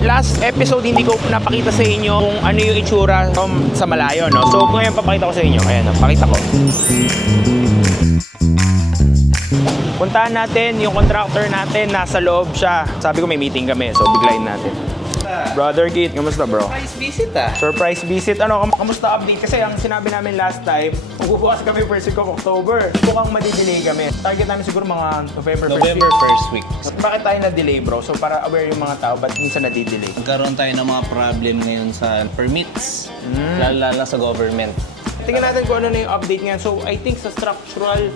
last episode hindi ko napakita sa inyo kung ano yung itsura sa malayo, no? So ngayon papakita ko sa inyo. Ayan, pakita ko. Puntahan natin yung contractor natin, nasa loob siya. Sabi ko may meeting kami, so biglayin natin. Brother Kit, kamusta bro? Surprise visit ah. Surprise visit. Ano, kamusta update? Kasi ang sinabi namin last time, magbubukas kami first week of October. Mukhang madidelay kami. Target namin siguro mga November first week. Bakit tayo na-delay bro? So para aware yung mga tao, ba't minsan na-delay? Nagkaroon tayo ng mga problem ngayon sa permits. Lalo sa government. Tingnan natin kung ano na yung update ngayon. So I think sa structural,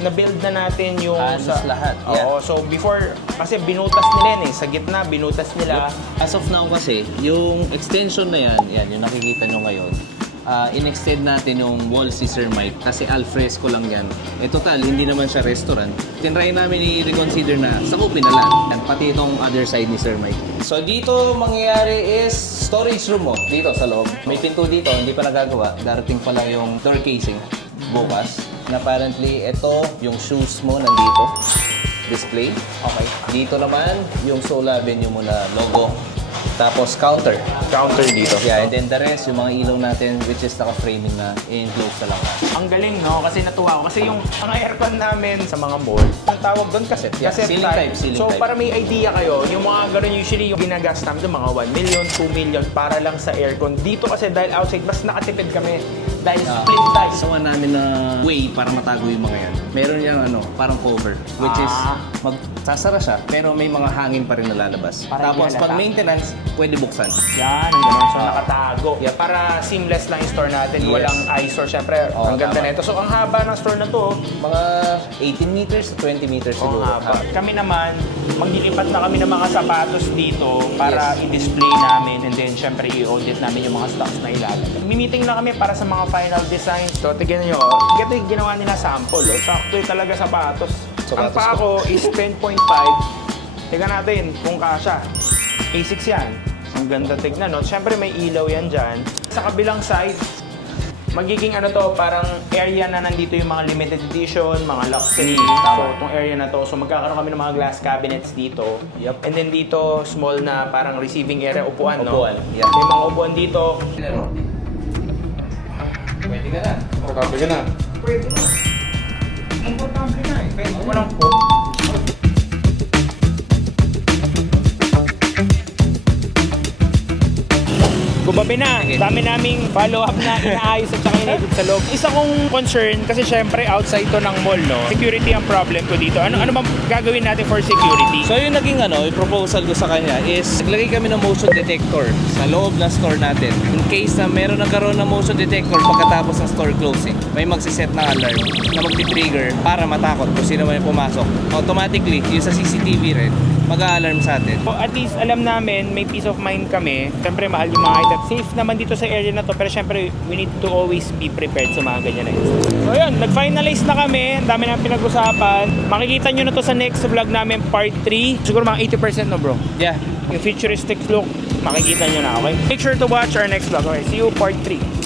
na-build na natin yung Halos lahat, Oo, so before, kasi binutas nila yan eh. Sa gitna, binutas nila. As of now kasi, yung extension na yan yung nakikita nyo ngayon, in-extend natin yung wall si Sir Mike kasi al fresco lang yan. Total, hindi naman siya restaurant. Tinry namin i-reconsider na sakupin na lang. Pati itong other side ni Sir Mike. So dito mangyayari is storage room mo. Dito sa loob. May pinto dito, hindi pa nagagawa. Darating pa lang yung door casing bukas. Na apparently, ito yung shoes mo nandito. Display. Okay. Dito naman, yung Soul Avenue mo na logo. Tapos counter. Counter dito. Yeah, and then the rest, yung mga ilaw natin, which is naka-framing na, in-close na lang. Ang galing, no? Kasi natuwa ko. Kasi yung mga aircon namin sa mga mall, ang tawag doon cassette. Yeah, Cassette ceiling type, ceiling so, type. para may idea kayo, yung mga ganun usually yung ginagas namin doon, mga 1 million, 2 million para lang sa aircon. Dito kasi dahil outside, mas nakatipid kami. Dahil split type. Sawa namin na way para matago yung mga yan. Meron yung parang cover, which is magsasara siya, pero may mga hangin pa rin na lalabas. Para Tapos hindi pag halata. maintenance, pwede buksan. Yan, ang ganun. So, nakatago. Yeah, para seamless lang yung store natin. Yes. Walang eyesore. Siyempre, ang ganda tama. na ito. So, ang haba ng store na to, Mga 18 meters to 20 meters siguro. haba. Kami naman, maglilipat na kami ng mga sapatos dito para i-display namin and then syempre i-audit namin yung mga stocks na ilalagay. Mimiting na kami para sa mga final designs. So, tignan nyo, ito yung ginawa nila sample. Sakto yung talaga sapatos. Ang pa ko is 10.5. Tignan natin kung kasha. A6 yan. Ang ganda tignan, no? Syempre may ilaw yan dyan. Sa kabilang side, magiging parang area na nandito yung mga limited edition, mga luxury. So, itong area na to. So, magkakaroon kami ng mga glass cabinets dito. Yup. And then dito, small na parang receiving area, upuan, no? Upuan, yeah. May mga upuan dito. Pwede ka na. Komportable ka na. Pwede na. Komportable na eh. Pwede ko lang po. Gumabi na. Dami naming follow-up na inaayos at saka inedit sa loob. Isa kong concern, kasi syempre outside to ng mall, no? Security ang problem ko dito. Ano bang gagawin natin for security? So yung naging yung proposal ko sa kanya is naglagay kami ng motion detector sa loob ng store natin. In case na meron nagkaroon ng motion detector pagkatapos ng store closing, may magsiset ng alarm na magti-trigger para matakot kung sino man yung pumasok. Automatically, yung sa CCTV rin, mag-a-alarm sa atin. So at least alam namin, may peace of mind kami. Siyempre mahal yung mga items. Safe naman dito sa area na to, pero siyempre we need to always be prepared sa mga ganyan na instance. So yun, nag-finalize na kami. Ang dami namin pinag-usapan. Makikita nyo na to sa next vlog namin, part 3. Siguro mga 80% no bro. Yeah. Yung futuristic look, makikita nyo na, okay? Make sure to watch our next vlog. Okay, see you part 3.